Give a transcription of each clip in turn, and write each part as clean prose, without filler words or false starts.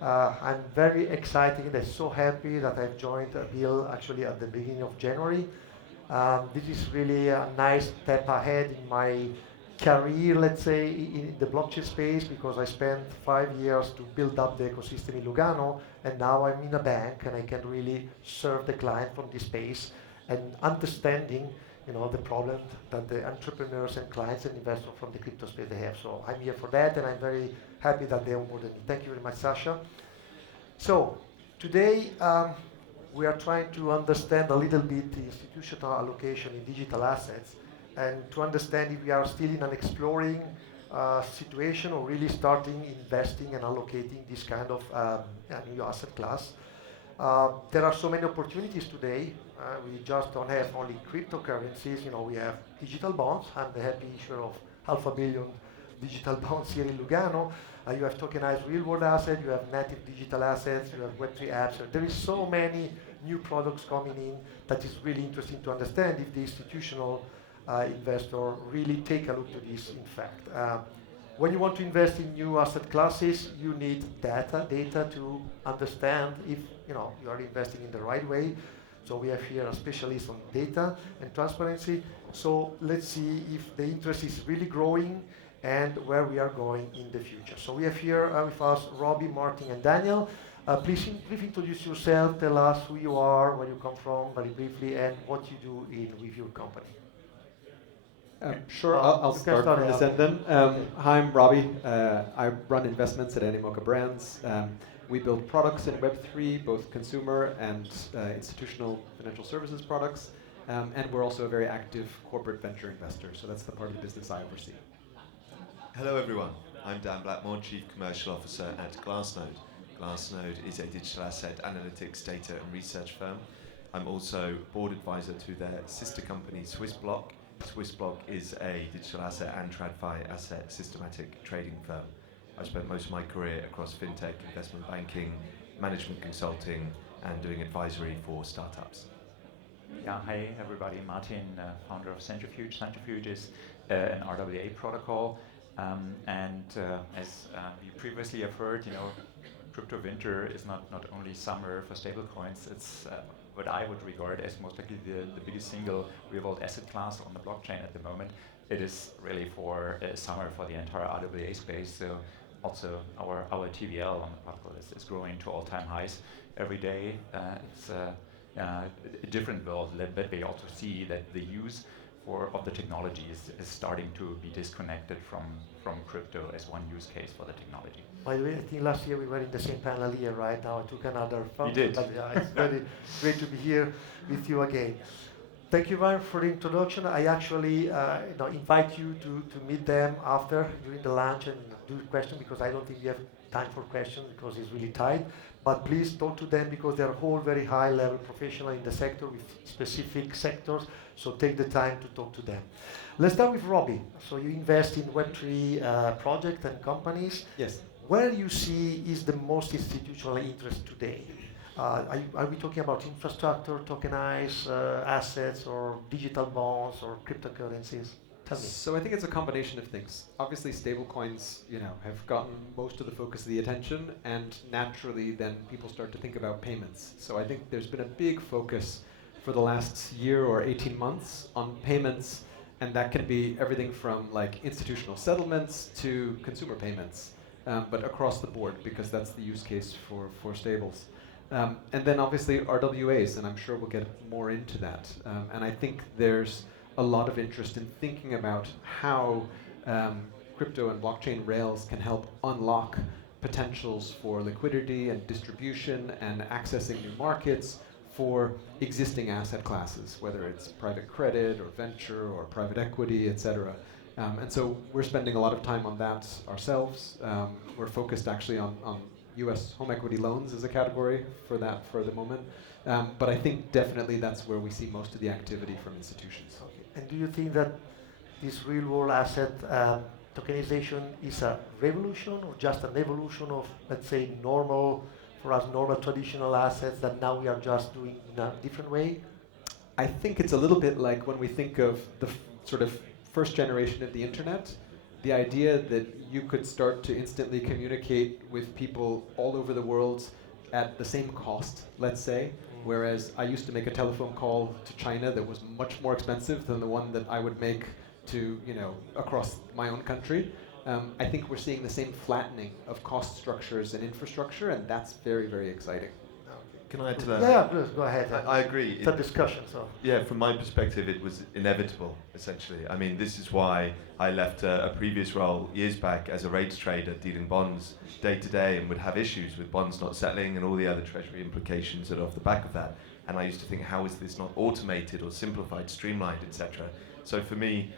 I'm very excited and so happy that I've joined Bill actually at the beginning of January. This is really a nice step ahead in my career, let's say, in the blockchain space because I spent 5 years to build up the ecosystem in Lugano, and now I'm in a bank and I can really serve the client from this space and understanding, the problems that the entrepreneurs and clients and investors from the crypto space they have. So I'm here for that, and I'm very happy that they onboarded me. Thank you very much, Sasha. So today we are trying to understand a little bit the institutional allocation in digital assets and to understand if we are still in an exploring situation or really starting investing and allocating this kind of new asset class. There are so many opportunities today. We just don't have only cryptocurrencies. We have digital bonds. I'm the happy issuer of $500 million digital bonds here in Lugano. You have tokenized real-world assets. You have native digital assets. You have Web3 apps. There is so many new products coming in that is really interesting to understand if the institutional investor really take a look to this. In fact, when you want to invest in new asset classes, you need data to understand if you are investing in the right way. So we have here a specialist on data and transparency. So let's see if the interest is really growing and where we are going in the future. So we have here with us Robby, Martin, and Daniel. Please briefly introduce yourself. Tell us who you are, where you come from, very briefly, and what you do with your company. Sure, I'll start from this end then. Hi, I'm Robby. I run investments at Animoca Brands. We build products in Web3, both consumer and institutional financial services products. And we're also a very active corporate venture investor. So that's the part of the business I oversee. Hello, everyone. I'm Dan Blackmore, Chief Commercial Officer at Glassnode. Glassnode is a digital asset analytics, data, and research firm. I'm also board advisor to their sister company, Swissblock. Swissblock is a digital asset and TradFi asset systematic trading firm. I've spent most of my career across fintech, investment banking, management consulting, and doing advisory for startups. Yeah, hi everybody. Martin, founder of Centrifuge. Centrifuge is an RWA protocol. As you previously have heard, crypto winter is not only summer for stablecoins. It's what I would regard as most likely the biggest single real-world asset class on the blockchain at the moment. It is really for summer for the entire RWA space. So also our TVL on the protocol is growing to all-time highs every day. It's a different world, but we also see that the use of the technology is starting to be disconnected from crypto as one use case for the technology. By the way, I think last year we were in the same panel here, right? Now I took another photo. You did. But it's very great to be here with you again. Thank you, Ryan, for the introduction. I actually invite you to meet them after, during the lunch, and do questions because I don't think we have time for questions because it's really tight. But please talk to them because they're all very high-level professional in the sector with specific sectors. So take the time to talk to them. Let's start with Robby. So you invest in Web3 projects and companies. Yes. Where you see is the most institutional interest today? Are we talking about infrastructure, tokenized assets, or digital bonds, or cryptocurrencies? Tell me. So I think it's a combination of things. Obviously, stablecoins, have gotten most of the focus of the attention, and naturally, then people start to think about payments. So I think there's been a big focus for the last year or 18 months on payments, and that can be everything from like institutional settlements to consumer payments, but across the board because that's the use case for stables. And then obviously RWAs, and I'm sure we'll get more into that. And I think there's a lot of interest in thinking about how crypto and blockchain rails can help unlock potentials for liquidity and distribution and accessing new markets for existing asset classes, whether it's private credit or venture or private equity, etc. And so we're spending a lot of time on that ourselves. We're focused actually on US home equity loans as a category for that for the moment. But I think definitely that's where we see most of the activity from institutions. Okay. And do you think that this real-world asset tokenization is a revolution or just an evolution of, let's say, normal traditional assets that now we are just doing in a different way? I think it's a little bit like when we think of the sort of first generation of the internet. the idea that you could start to instantly communicate with people all over the world at the same cost, let's say, whereas I used to make a telephone call to China that was much more expensive than the one that I would make to, across my own country. I think we're seeing the same flattening of cost structures and infrastructure, and that's very, very exciting. Can I add to that? Yeah, please go ahead. I agree. It's a discussion, so. Yeah, from my perspective, it was inevitable, essentially. I mean, this is why I left a previous role years back as a rates trader dealing bonds day to day and would have issues with bonds not settling and all the other treasury implications that are off the back of that. And I used to think, how is this not automated or simplified, streamlined, etc.? So for me,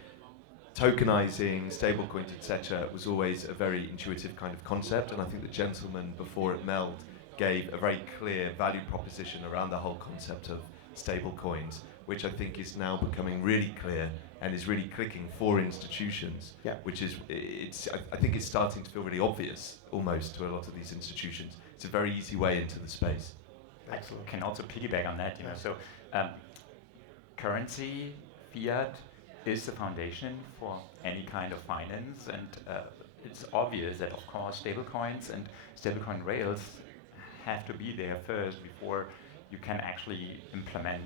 tokenizing, stablecoins, etc., was always a very intuitive kind of concept, and I think the gentleman before it Meld gave a very clear value proposition around the whole concept of stablecoins, which I think is now becoming really clear and is really clicking for institutions. Yeah. Which is, I think it's starting to feel really obvious almost to a lot of these institutions. It's a very easy way into the space. Excellent. Can also piggyback on that, So, currency, fiat, is the foundation for any kind of finance, and it's obvious that, of course, stablecoins and stablecoin rails have to be there first before you can actually implement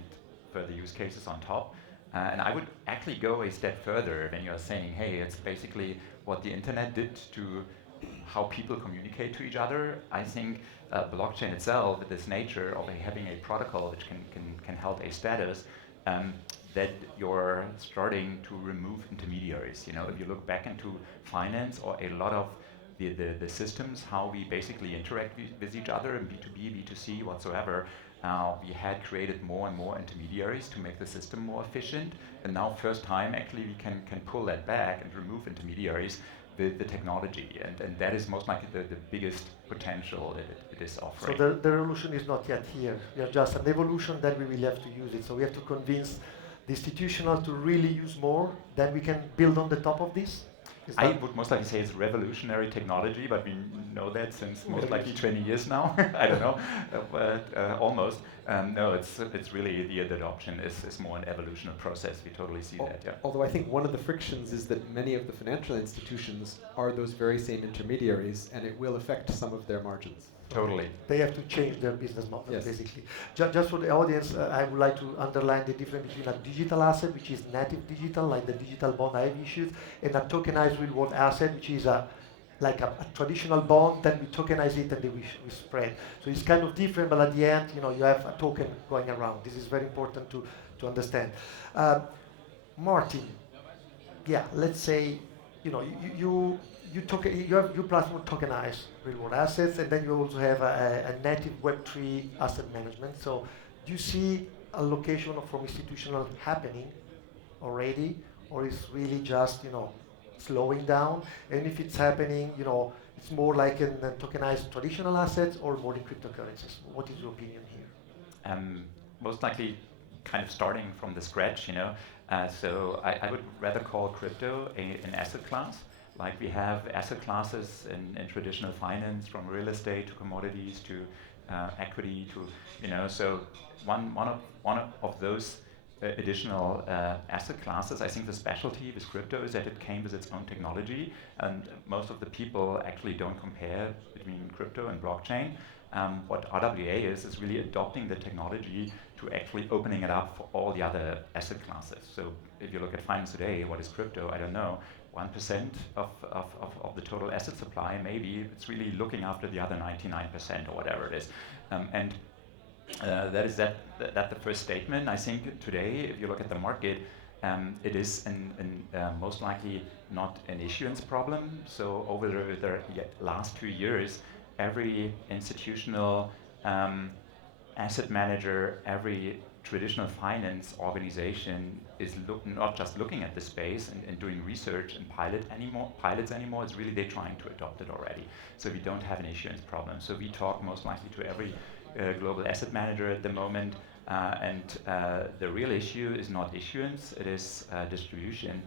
further use cases on top. And I would actually go a step further when you're saying, hey, it's basically what the internet did to how people communicate to each other. I think blockchain itself, with this nature of having a protocol which can hold a status, that you're starting to remove intermediaries. If you look back into finance or a lot of the systems, how we basically interact with each other in B2B, B2C, whatsoever, we had created more and more intermediaries to make the system more efficient. And now first time actually we can pull that back and remove intermediaries with the technology. And that is most likely the biggest potential it is offering. So the revolution is not yet here. We are just an evolution, then we will have to use it. So we have to convince the institutional to really use more, then we can build on the top of this? I would most likely say it's revolutionary technology, but we know that since most likely 20 years now. I don't know, but almost. No, it's really the adoption is more an evolutionary process. We totally see that, yeah. Although I think one of the frictions is that many of the financial institutions are those very same intermediaries, and it will affect some of their margins. Totally. They have to change their business model, Yes. basically. Just for the audience, I would like to underline the difference between a digital asset, which is native digital, like the digital bond I've issued, and a tokenized real world asset, which is like a traditional bond, then we tokenize it and then we spread. So it's kind of different, but at the end, you have a token going around. This is very important to understand. Martin, yeah, let's say, you platform tokenize real world assets, and then you also have a native Web3 asset management. So do you see allocation from institutional happening already, or is really just slowing down? And if it's happening, it's more like in tokenized traditional assets or more in cryptocurrencies. What is your opinion here? Most likely kind of starting from the scratch, so I would rather call crypto an asset class. Like we have asset classes in traditional finance, from real estate to commodities to equity to, so one of those additional asset classes. I think the specialty with crypto is that it came with its own technology, and most of the people actually don't compare between crypto and blockchain. What RWA is really adopting the technology to actually opening it up for all the other asset classes. So if you look at finance today, what is crypto? I don't know. 1% of the total asset supply, maybe. It's really looking after the other 99% or whatever it is. That is the first statement. I think today, if you look at the market, it is most likely not an issuance problem. So over the last 2 years, every institutional asset manager, every traditional finance organization is not just looking at the space and doing research and pilots anymore. It's really they're trying to adopt it already. So we don't have an issuance problem. So we talk most likely to every global asset manager at the moment, and the real issue is not issuance, it is distribution,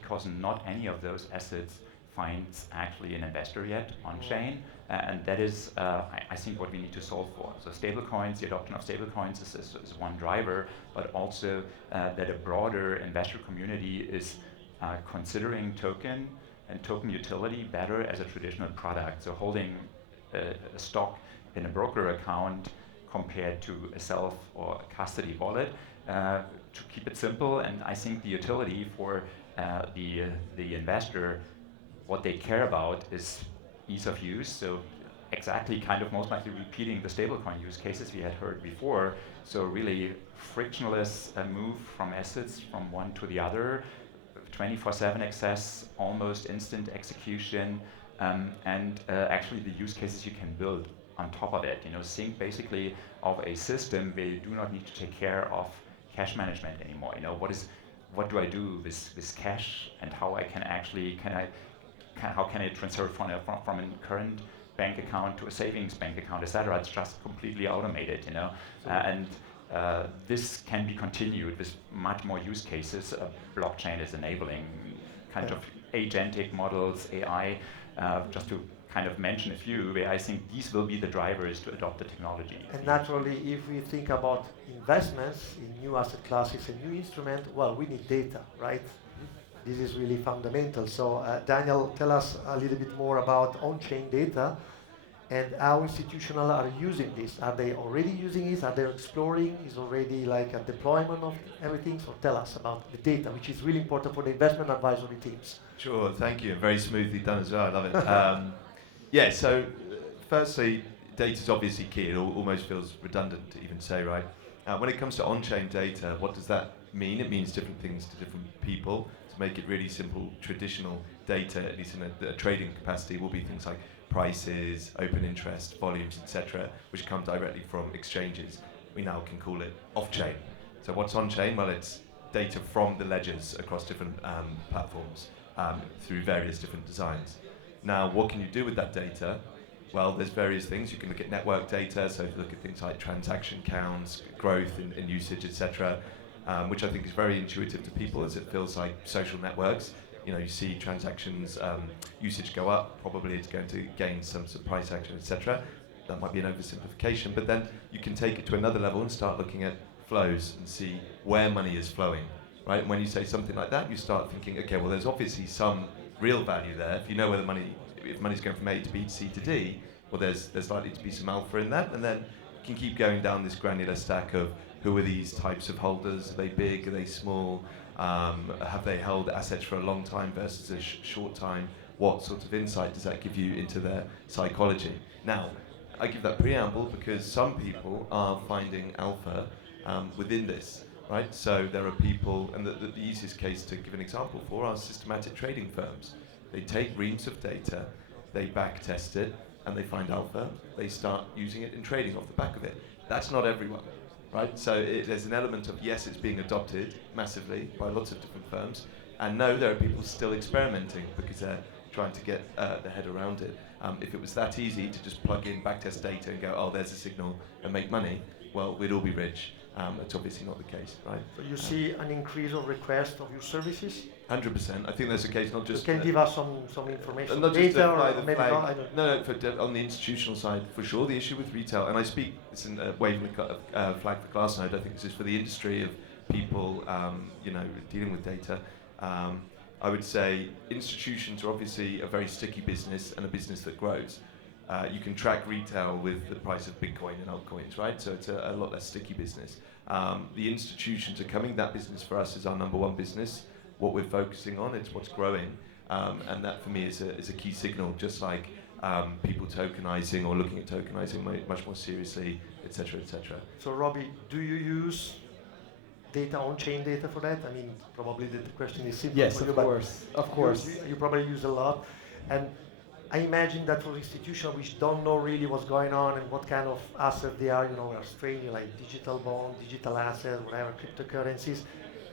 because not any of those assets finds actually an investor yet on chain, and that is, I think, what we need to solve for. So stablecoins, the adoption of stablecoins is one driver, but also that a broader investor community is considering token and token utility better as a traditional product. So holding a stock in a broker account compared to a self or a custody wallet, to keep it simple. And I think the utility for the investor, what they care about is ease of use. So exactly kind of most likely repeating the stablecoin use cases we had heard before. So really frictionless move from assets from one to the other, 24/7 access, almost instant execution, and actually the use cases you can build on top of it. Think basically of a system where you do not need to take care of cash management anymore. What do I do with cash, and how I can actually how can I transfer it from a current bank account to a savings bank account, etc. It's just completely automated, and this can be continued with much more use cases. Blockchain is enabling kind of agentic models, AI, just to kind of mention a few, where I think these will be the drivers to adopt the technology. And naturally, if we think about investments in new asset classes and new instrument, well, we need data, right? This is really fundamental. So Daniel, tell us a little bit more about on-chain data and how institutional are using this. Are they already using it? Are they exploring? Is already like a deployment of everything? So tell us about the data, which is really important for the investment advisory teams. Sure, thank you. Very smoothly done as well. I love it. Yeah, so firstly, data is obviously key. It almost feels redundant to even say, right? When it comes to on-chain data, what does that mean? It means different things to different people. To make it really simple, traditional data, at least in a trading capacity, will be things like prices, open interest, volumes, etc., which come directly from exchanges. We now can call it off-chain. So what's on-chain? Well, it's data from the ledgers across different platforms through various different designs. Now, what can you do with that data? Well, there's various things. You can look at network data, so look at things like transaction counts, growth in usage, etc., which I think is very intuitive to people, as it feels like social networks. You see transactions usage go up, probably it's going to gain some price action, etc. That might be an oversimplification, but then you can take it to another level and start looking at flows and see where money is flowing, right? And when you say something like that, you start thinking, okay, well, there's obviously some real value there. If you know where if money's going from A to B to C to D, well, there's likely to be some alpha in that, and then you can keep going down this granular stack of who are these types of holders? Are they big? Are they small? Have they held assets for a long time versus a short time? What sort of insight does that give you into their psychology? Now, I give that preamble because some people are finding alpha within this, right? So there are people, and the easiest case to give an example for are systematic trading firms. They take reams of data, they back test it, and they find alpha. They start using it in trading off the back of it. That's not everyone. Right, so there's an element of, yes, it's being adopted massively by lots of different firms, and no, there are people still experimenting because they're trying to get their head around it. If it was that easy to just plug in backtest data and go, oh, there's a signal, and make money, well, we'd all be rich. That's obviously not the case, right? So you see an increase of request of your services? 100%. I think there's a case not just... You can give us some information, not data, just or the maybe flag. not, I don't know. No, on the institutional side, for sure, the issue with retail, and I speak, it's in waving the flag for Glassnode, I think this is for the industry of people, dealing with data. I would say institutions are obviously a very sticky business and a business that grows. You can track retail with the price of Bitcoin and altcoins, right? So it's a lot less sticky business. The institutions are coming. That business for us is our number one business. What we're focusing on, it's what's growing. And that for me is a key signal, just like people tokenizing or looking at tokenizing much more seriously, etc., etc. So Robby, do you use data, on-chain data for that? I mean, probably the question is simple Yes, for you, of but course, of course. You probably use a lot. And I imagine that for institutions which don't know really what's going on and what kind of asset they are, are trading like digital bond, digital asset, whatever, cryptocurrencies,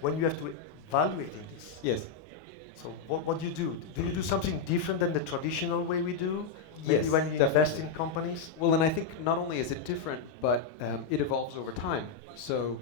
when you have to evaluate this. Yes. So what do you do? Do you do something different than the traditional way we do? Maybe Yes, when you invest in companies? Well, and I think not only is it different, but it evolves over time. So,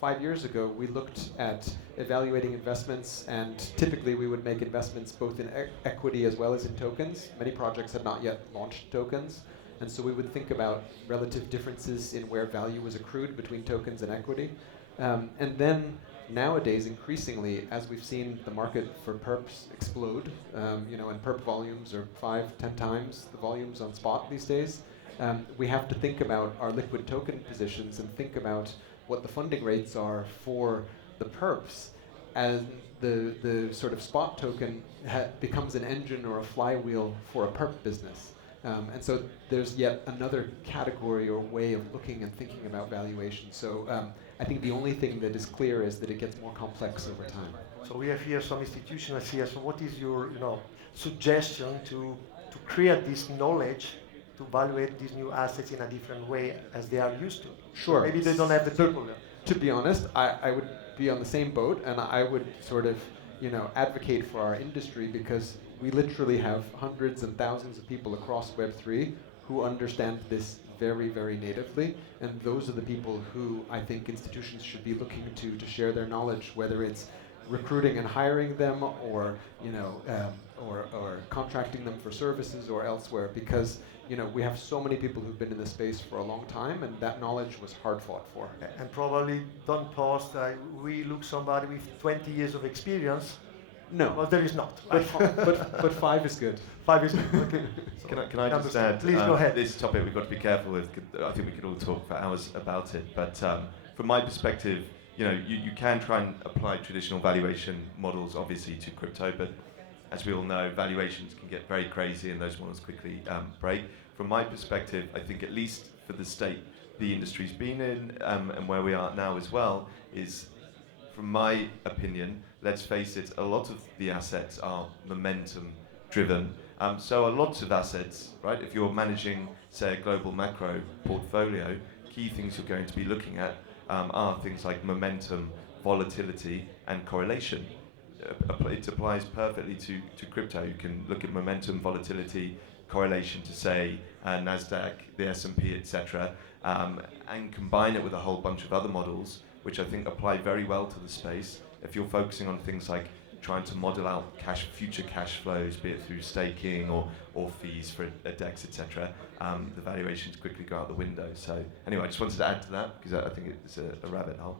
5 years ago, we looked at evaluating investments, and typically we would make investments both in equity as well as in tokens. Many projects had not yet launched tokens, and so we would think about relative differences in where value was accrued between tokens and equity. And then nowadays, increasingly, as we've seen the market for perps explode, and perp volumes are 5-10 times the volumes on spot these days, we have to think about our liquid token positions and think about what the funding rates are for the perps, as the sort of spot token becomes an engine or a flywheel for a perp business. And so there's yet another category or way of looking and thinking about valuation. So I think the only thing that is clear is that it gets more complex over time. So we have here some institutions here. So what is your suggestion to create this knowledge to evaluate these new assets in a different way as they are used to? Sure. Maybe they don't have the people there. To be honest, I would be on the same boat, and I would sort of, advocate for our industry, because we literally have hundreds and thousands of people across Web3 who understand this very, very natively, and those are the people who I think institutions should be looking to share their knowledge, whether it's recruiting and hiring them, or or contracting them for services or elsewhere, because we have so many people who've been in this space for a long time, and that knowledge was hard fought for. And probably don't post, we look somebody with 20 years of experience. No. Well, there is not. But 5 is good. 5 is good. Okay. So Can I just add, please go ahead. This topic we've got to be careful with. I think we could all talk for hours about it. But from my perspective, you can try and apply traditional valuation models, obviously, to crypto. But as we all know, valuations can get very crazy, and those models quickly break. From my perspective, I think at least for the state the industry's been in, and where we are now as well, is, from my opinion, let's face it, a lot of the assets are momentum driven. So a lot of assets, right, if you're managing, say, a global macro portfolio, key things you're going to be looking at are things like momentum, volatility, and correlation. It applies perfectly to crypto. You can look at momentum, volatility, correlation to, say, NASDAQ, the S&P, etc., and combine it with a whole bunch of other models, which I think apply very well to the space. If you're focusing on things like trying to model out future cash flows, be it through staking or fees for a DEX, etc., the valuations quickly go out the window. So anyway, I just wanted to add to that, because I think it's a rabbit hole.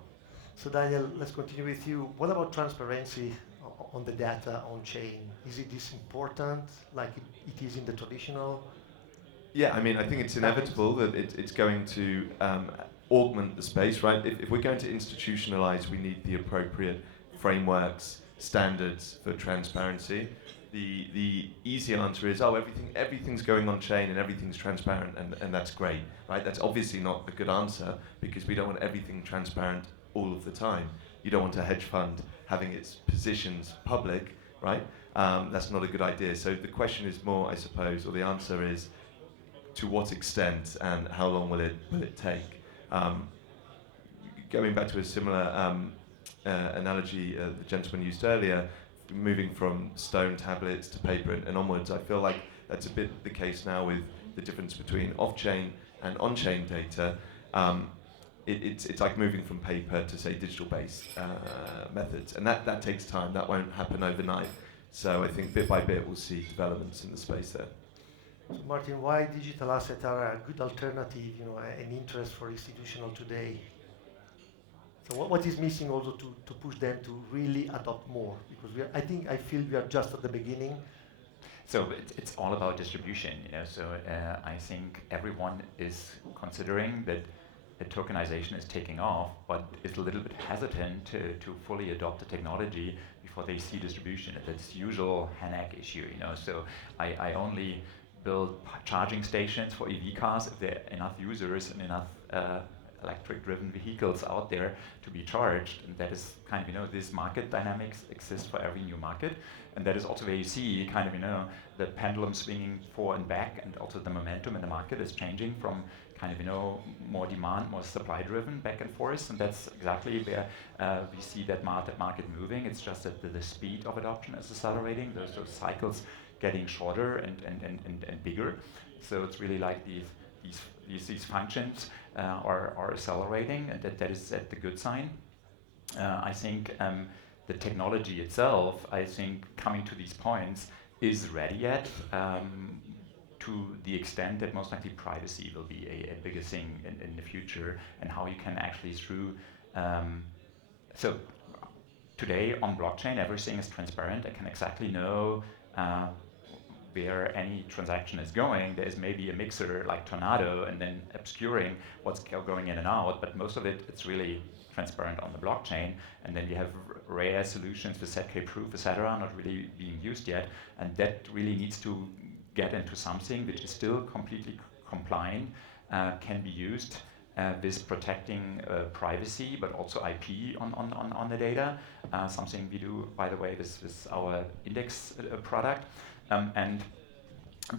So Daniel, let's continue with you. What about transparency on the data on chain? Is it this important, like it is in the traditional? Yeah, I mean, I think it's inevitable that it's going to augment the space, right? If we're going to institutionalize, we need the appropriate frameworks, standards for transparency. The easy answer is, everything's going on chain and everything's transparent, and that's great, right? That's obviously not a good answer, because we don't want everything transparent all of the time. You don't want a hedge fund having its positions public, right? That's not a good idea. So the question is more, I suppose, or the answer is, to what extent and how long will it take? Going back to a similar analogy the gentleman used earlier, moving from stone tablets to paper and onwards, I feel like that's a bit the case now with the difference between off-chain and on-chain data. It's like moving from paper to, say, digital-based methods, and that takes time. That won't happen overnight. So I think bit by bit we'll see developments in the space there. So Martin, why digital assets are a good alternative, an interest for institutional today? So what is missing also to push them to really adopt more? Because I feel we are just at the beginning. So it's all about distribution, So I think everyone is considering that tokenization is taking off, but is a little bit hesitant to fully adopt the technology before they see distribution. That's the usual headache issue, So I only build charging stations for EV cars if there are enough users and enough electric-driven vehicles out there to be charged. And that is kind of, this market dynamics exist for every new market. And that is also where you see kind of, the pendulum swinging forward and back, and also the momentum in the market is changing from kind of, more demand, more supply-driven back and forth. And that's exactly where we see that market moving. It's just that the speed of adoption is accelerating. Those cycles getting shorter and bigger. So it's really like these functions are accelerating, and that is the good sign. I think the technology itself, I think coming to these points, is ready yet, to the extent that most likely privacy will be a bigger thing in the future, and how you can actually through. So today on blockchain, everything is transparent. I can exactly know where any transaction is going. There's maybe a mixer like Tornado and then obscuring what's going in and out, but most of it's really transparent on the blockchain. And then you have rare solutions with ZK proof, etc., not really being used yet. And that really needs to get into something which is still completely compliant, can be used with protecting privacy, but also IP on the data. Something we do, by the way, with our index product. And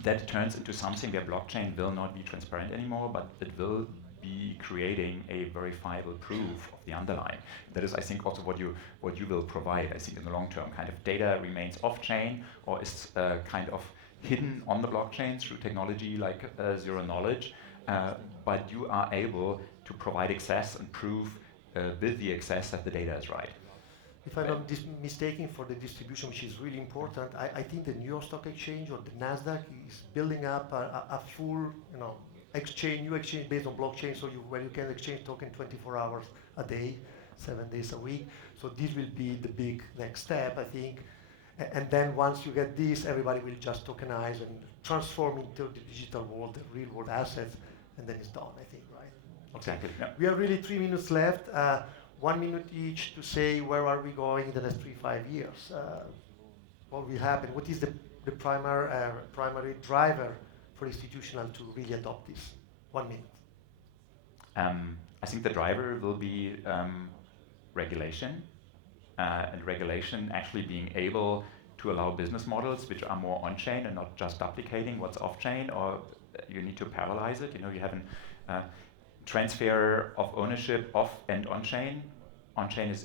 that turns into something where blockchain will not be transparent anymore, but it will be creating a verifiable proof of the underlying. That is, I think, also what you will provide. I think in the long term, kind of data remains off-chain or is kind of hidden on the blockchain through technology like zero knowledge, but you are able to provide access and prove with the access that the data is right. If I'm not mistaken for the distribution, which is really important, I think the New York Stock Exchange or the Nasdaq is building up a full, exchange, new exchange based on blockchain, so where you can exchange token 24 hours a day, 7 days a week. So this will be the big next step, I think. And then once you get this, everybody will just tokenize and transform into the digital world, the real world assets, and then it's done, I think, right? Exactly. Yeah. We have really 3 minutes left. 1 minute each to say where are we going in the next 3-5 years. What will happen? What is the primary driver for institutional to really adopt this? 1 minute. I think the driver will be regulation, and regulation actually being able to allow business models which are more on-chain and not just duplicating what's off-chain, or you need to parallelize it. You have a transfer of ownership off and on-chain. On-chain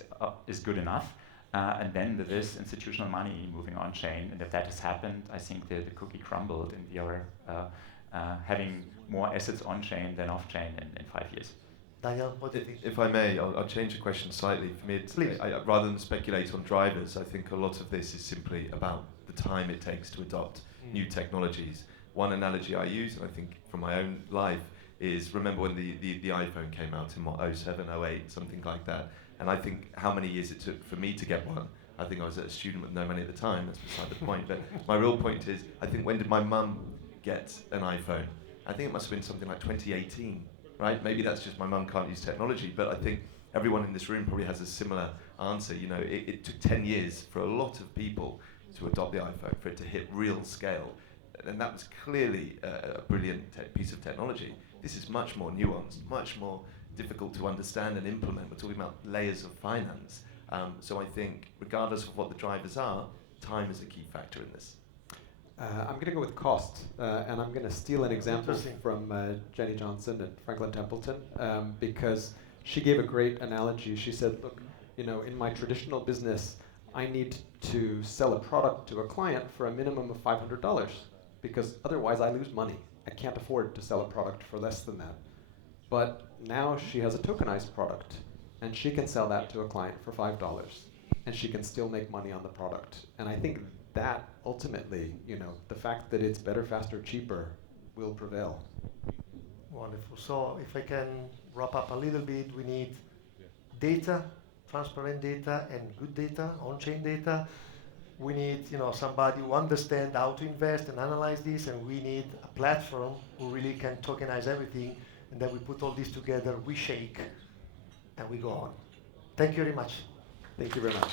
is good enough. And then there is institutional money moving on-chain, and if that has happened, I think the cookie crumbled, and we are having more assets on-chain than off-chain in 5 years. Daniel, what do you think? If I may, I'll change the question slightly. For me, rather than speculate on drivers, I think a lot of this is simply about the time it takes to adopt new technologies. One analogy I use, and I think from my own life, is remember when the iPhone came out in 07, 08, something like that. And I think how many years it took for me to get one. I think I was a student with no money at the time, that's beside the point. But my real point is, I think when did my mum get an iPhone? I think it must have been something like 2018, right? Maybe that's just my mum can't use technology, but I think everyone in this room probably has a similar answer. It took 10 years for a lot of people to adopt the iPhone, for it to hit real scale. And that was clearly a brilliant piece of technology. This is much more nuanced, much more difficult to understand and implement. We're talking about layers of finance. So I think, regardless of what the drivers are, time is a key factor in this. I'm going to go with cost, and I'm going to steal an example from Jenny Johnson at Franklin Templeton, because she gave a great analogy. She said, look, in my traditional business, I need to sell a product to a client for a minimum of $500, because otherwise I lose money. I can't afford to sell a product for less than that. But now she has a tokenized product, and she can sell that to a client for $5, and she can still make money on the product. And I think that ultimately, the fact that it's better, faster, cheaper will prevail. Wonderful. So if I can wrap up a little bit, we need data, transparent data and good data, on-chain data. We need somebody who understands how to invest and analyze this, and we need a platform who really can tokenize everything, and then we put all this together, we shake, and we go on. Thank you very much. Thank you very much.